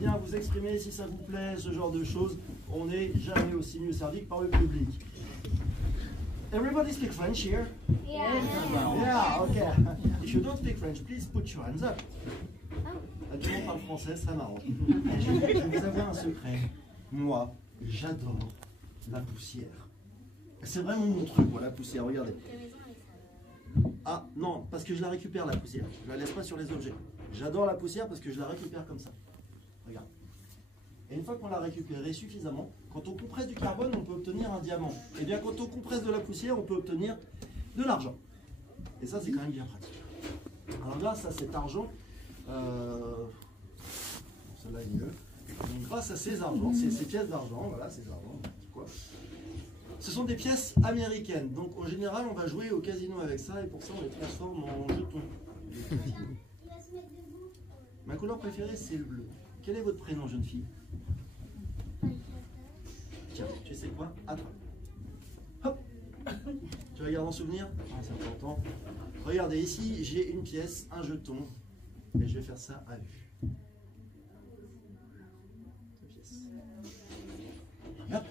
bien vous exprimer si ça vous plaît, ce genre de choses. On n'est jamais aussi mieux servi que par le public. Everybody speak French here? Yeah. Yeah, okay. If you don't speak French, please put your hands up. Tout le monde parle français, ça m'arrange. Je vais vous avouer un secret. Moi, j'adore la poussière. C'est vraiment mon truc, moi, la poussière. Regardez. Ah, non, parce que je la récupère, la poussière. Je la laisse pas sur les objets. J'adore la poussière parce que je la récupère comme ça. Regarde. Et une fois qu'on l'a récupérée suffisamment, quand on compresse du carbone, on peut obtenir un diamant. Et bien, quand on compresse de la poussière, on peut obtenir de l'argent. Et ça, c'est quand même bien pratique. Alors, grâce à cet argent, celle-là est mieux. Donc, grâce à ces argents, ces pièces d'argent, voilà, ces argents, quoi. Ce sont des pièces américaines. Donc, en général, on va jouer au casino avec ça, et pour ça, on les transforme en jetons. Ma couleur préférée, c'est le bleu. Quel est votre prénom, jeune fille? Tiens, tu sais quoi? Attrape. Hop. Tu regardes en souvenir? Ah, c'est important. Regardez, ici, j'ai une pièce, un jeton, et je vais faire ça à vue. Deux pièces. Hop.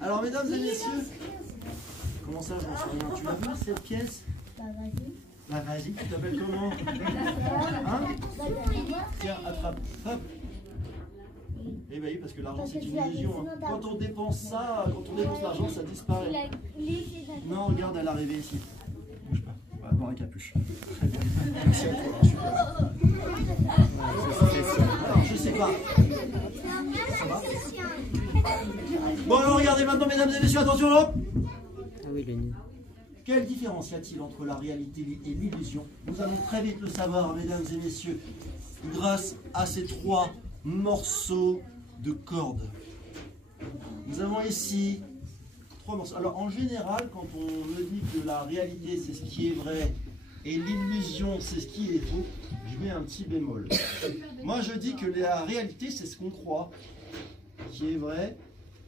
Alors, mesdames et messieurs, comment ça, je m'en souviens? Tu l'as vu, cette pièce? Bah, vas-y. Bah, vas-y, tu t'appelles comment? Hein? Tiens, attrape. Hop. Eh bien oui, parce que l'argent c'est une illusion. Hein. Quand on dépense ça, quand on dépense l'argent, ça disparaît. Non, regarde, elle est arrivée ici. Bouge pas. On va voir la capuche. Très bien. Merci à toi. Alors, je sais pas. Ça va? Bon, alors regardez maintenant, mesdames et messieurs, attention, hop. Ah oui, le nid. Quelle différence y a-t-il entre la réalité et l'illusion? Nous allons très vite le savoir, mesdames et messieurs, grâce à ces trois morceaux de cordes. Nous avons ici trois morceaux. Alors en général, quand on me dit que la réalité c'est ce qui est vrai et l'illusion c'est ce qui est faux, je mets un petit bémol. Moi je dis que la réalité c'est ce qu'on croit qui est vrai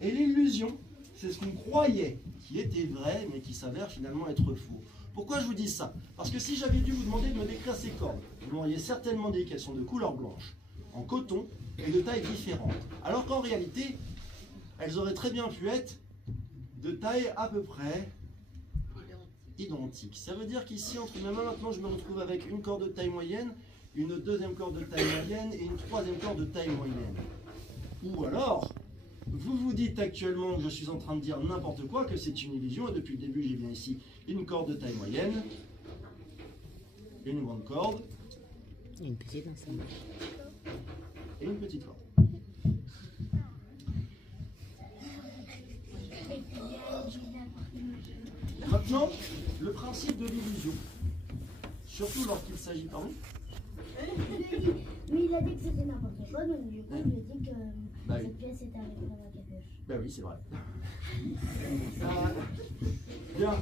et l'illusion c'est ce qu'on croyait qui était vrai mais qui s'avère finalement être faux. Pourquoi je vous dis ça? Parce que si j'avais dû vous demander de me décrire ces cordes, vous m'auriez certainement dit qu'elles sont de couleur blanche, en coton et de taille différente. Alors qu'en réalité, elles auraient très bien pu être de taille à peu près identique. Ça veut dire qu'ici, entre mes mains, maintenant, je me retrouve avec une corde de taille moyenne, une deuxième corde de taille moyenne et une troisième corde de taille moyenne. Ou alors, vous vous dites actuellement que je suis en train de dire n'importe quoi, que c'est une illusion, et depuis le début, j'ai bien ici une corde de taille moyenne, une grande corde, Et une petite ensemble. et une petite corde. Maintenant, le principe de l'illusion, surtout lorsqu'il s'agit, pardon? Oui, il a dit que c'était n'importe quoi, donc du coup, je lui ai dit que Bah oui. cette pièce était arrivée dans la capuche. Ben oui, c'est vrai. Bien.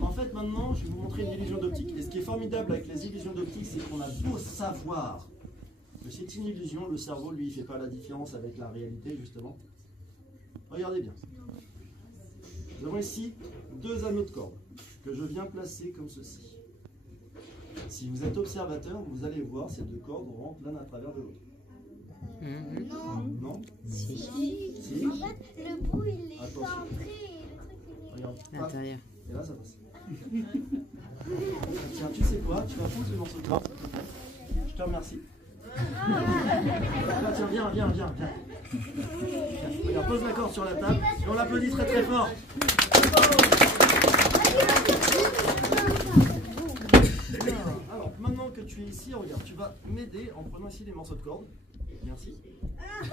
En fait, maintenant, je vais vous montrer une illusion d'optique. Et ce qui est formidable avec les illusions d'optique, c'est qu'on a beau savoir que c'est une illusion, le cerveau, lui, il ne fait pas la différence avec la réalité, justement. Regardez bien. Nous avons ici deux anneaux de corde que je viens placer comme ceci. Si vous êtes observateur, vous allez voir ces deux cordes rentrent l'un à travers de l'autre. Non. Non? Si. Si. En fait, le bout, il est Attention. centré et le truc, il est... Regarde. À l'intérieur. Et là, ça passe. Tiens, tu sais quoi? Tu vas prendre ce morceau de corde. Je te remercie. Là, tiens, viens. Tiens, regarde, pose la corde sur la table et on l'applaudit très très fort. Bien. Alors, maintenant que tu es ici, regarde, tu vas m'aider en prenant ici les morceaux de corde. Merci. Ça,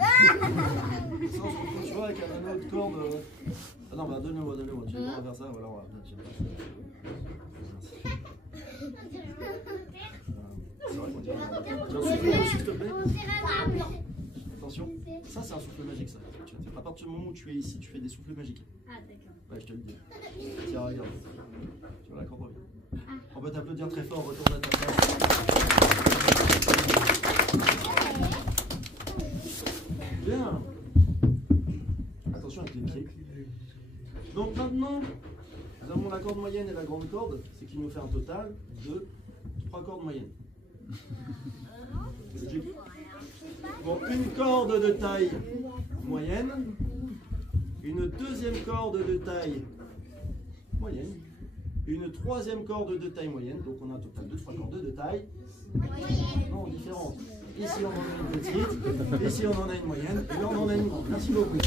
tu vois, avec un anneau de corde. Ah non, bah donne-le-moi. Tu vas faire ça, voilà, on va. Tiens, merci. C'est vrai qu'on dirait. Tu as un souffle, s'il te plaît. Attention, ça c'est un souffle magique, ça. À partir du moment où tu es ici, tu fais des souffles magiques. Ah, d'accord. Ouais, je te le dis. Tiens, regarde. Tu vois la corde revient. On peut t'applaudir très fort, retourne à ta place. Bien. Attention avec les pieds. Donc maintenant, nous avons la corde moyenne et la grande corde, ce qui nous fait un total de 3 cordes moyennes. C'est Logique. Bon, une corde de taille moyenne, une deuxième corde de taille moyenne, une troisième corde de taille moyenne, donc on a un total de 3 cordes de taille non différentes. Ici on en a une petite, ici on en a une moyenne, et là on en a une grande. Merci beaucoup.